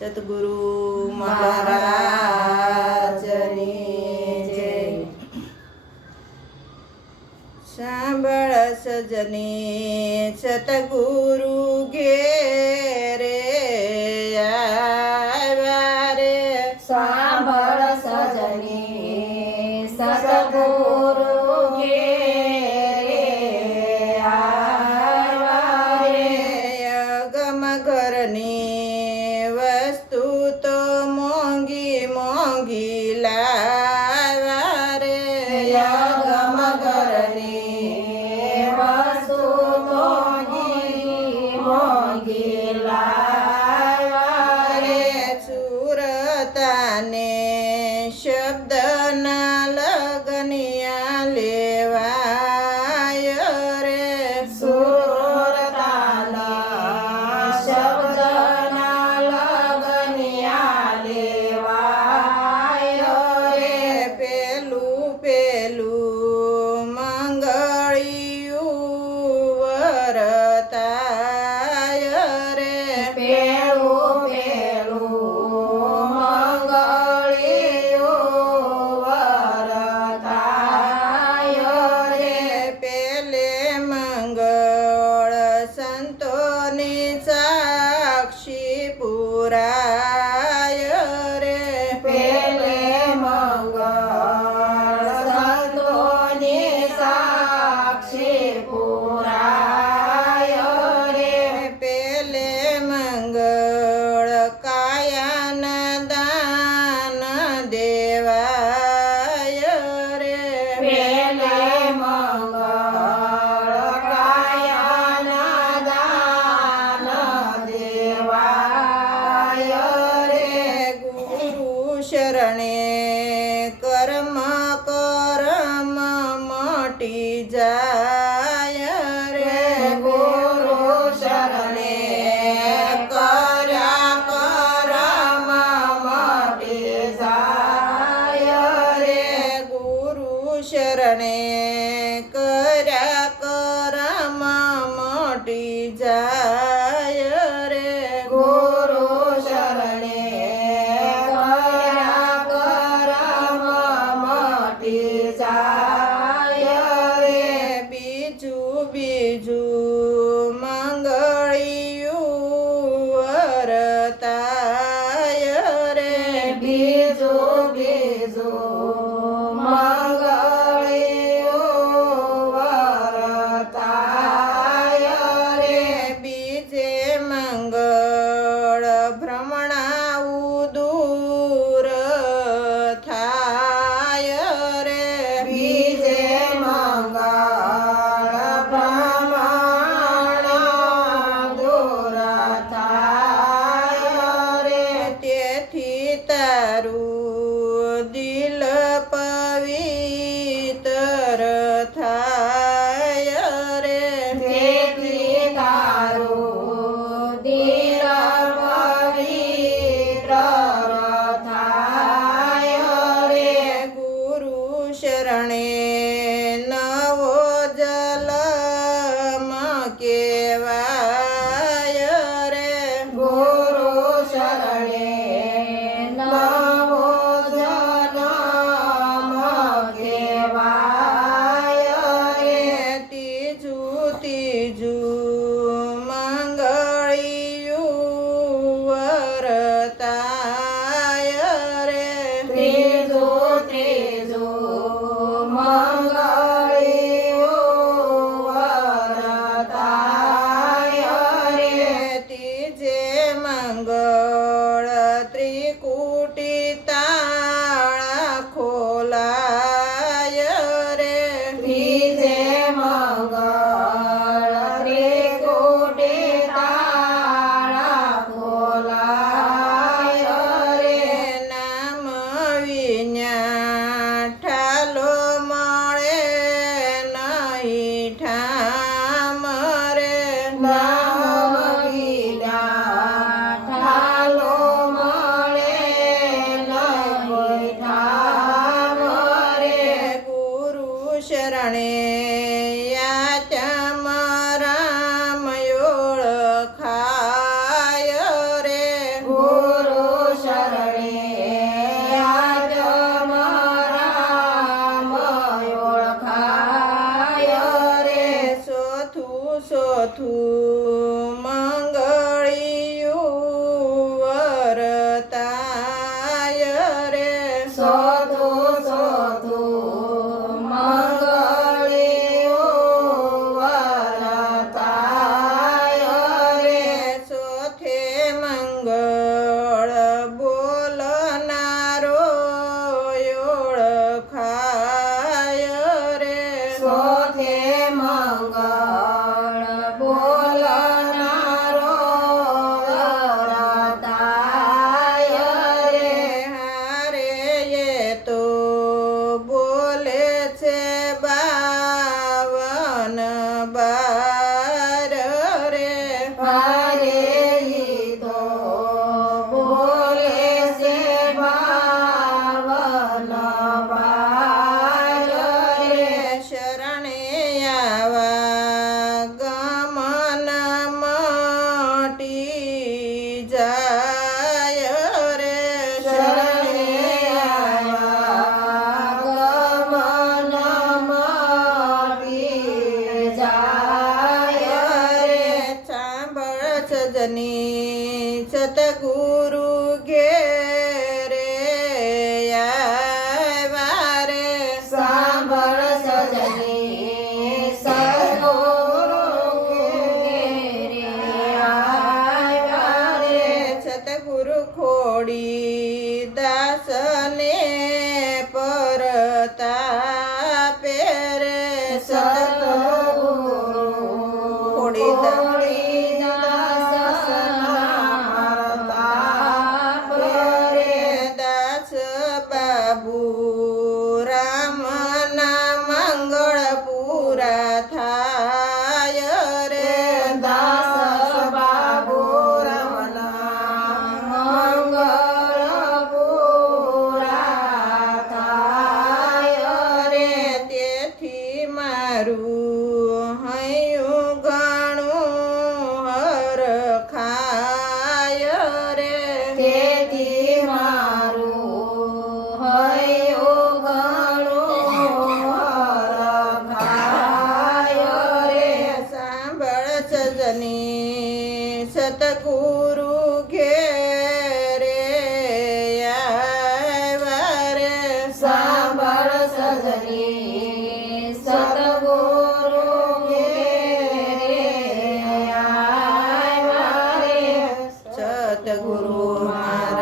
સતગુરુ મહારાજની જય. સાંભળ સજની સતગુરુ ઘેરે આવ્યા રે. સાંભળ સજની સતગુરુ ઘેરે આવ્યા રે. અગમ ઘરની વસ્તુ તો મોંઘી મોંઘી લાવ્યા રે. અગમ ઘરની વસ્તુ મોંઘી મોંઘી લાવ્યા રે. સુરતાને શબ્દના લગનિયા લેવાય રે. સુરતાના શબ્દના લગનિયા લેવાય રે. પેલું પેલું મંગળિયું વરતાય રે. પેલું પેલું મંગળિયું વરતાય રે. પેલે મંગળ સંતોની સાક્ષી પુરાય રે. પેલે મંગળ સંતોની સાક્ષી પુરાય રે. પેલે મંગળ કાયાના દાન દેવાય રે. પેલે મંગળ કાયાના દાન દેવાય રે. ગુરુ શરણે કર્મ કરમ મટી જાય રે. ગુરુ શરણે કર્યા કરમ મટી જાય રે. ગુરુ શરણે કર્યા કરમ મટી જાય રે. ગુરુ શરણે કર્યા કરમ મટી જાય રે. બીજું બીજું મંગળિયું વરતાય રે. બીજું બીજું મંગળિયું વરતાય રે. બીજે મંગળ ભ્રમણાવું દૂર થાય રે. બીજે મંગળ બ્રહ્મણ દૂર થાય રે. તેથી તારું દિલ પવિત્ર થાય રે. તેથી તારું દિલ પવિત્ર થાય રે. ગુરુ શરણે નવો જલમ કેવાય રે. ગુરુ શરણે નવો જન્મ કહેવાય રે. ત્રીજું ત્રીજું મંગળિયું વરતાય રે. ત્રીજું ત્રીજું મંગળિયું વરતાય રે. ત્રીજે મંગળ મંગળ બોલનારો ઓળખાય રે સોથે મંગળ બોલનારો વરતાય રે હારે એ તો બોલે છે 52 બાર રે હારે ઈ તો બોલે છે 52 બાર રે શરણે આવા ગમન મટી જાય રે શરણે આવા ગમન મટી જાય રે સાંભળ સજની સતગુરુ ઘેરે આવ્યા રે સાંભળ સજની સદગુરુ ઘેરે આવ્યા રે સતગુરુ ખોડી દાસને પરતાપે રે સદગુરુ ખોડી દાસ બાબુ રામના મંગળ પૂરા થાય રે દાસ બાબુ રમના મંગળ પૂરા થાય રે તેથી મારું હૈયું ઘણું હરખાય રે તેથી મારું હૈયું ઘણું હરખાય રે સાંભળ સજની સતગુરુ ઘેરે આવ્યા રે સાંભળ સજની સદગુરુ ઘેરે આવ્યા રે સતગુરુ મારા